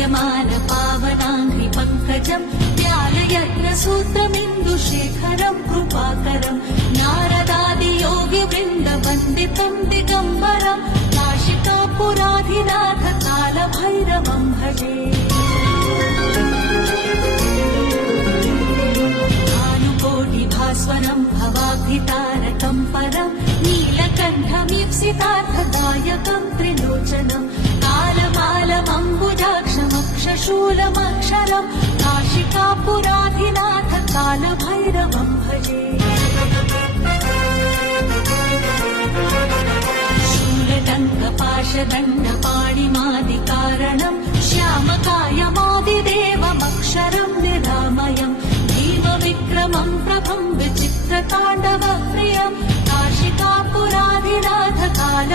विद्यमान पावनाङ्घ्रि पङ्कजम् व्यालयज्ञसूत्रमिन्दुशेखरम् कृपाकरम् नारदादियोगिवृन्दवन्दितम् दिगम्बरम् काशिकापुराधिनाथ कालभैरवम् भजे। भानुकोटिभास्वरम् भवाब्धितारकम् परम् नीलकण्ठमीप्सितार्थदायकम् त्रिलोचनम् कालमालमम्बुजाक्षमक्षशूलमक्षरम् काशिकापुराधिनाथ कालभैरवम् भजे। शूलदण्डपाशदण्डपाणिमादिकारणम् श्यामकायमादिदेवमक्षरम् निरामयम् भीमविक्रमम् प्रभम् विचित्रताण्डवप्रियम् काशिकापुराधिनाथ काल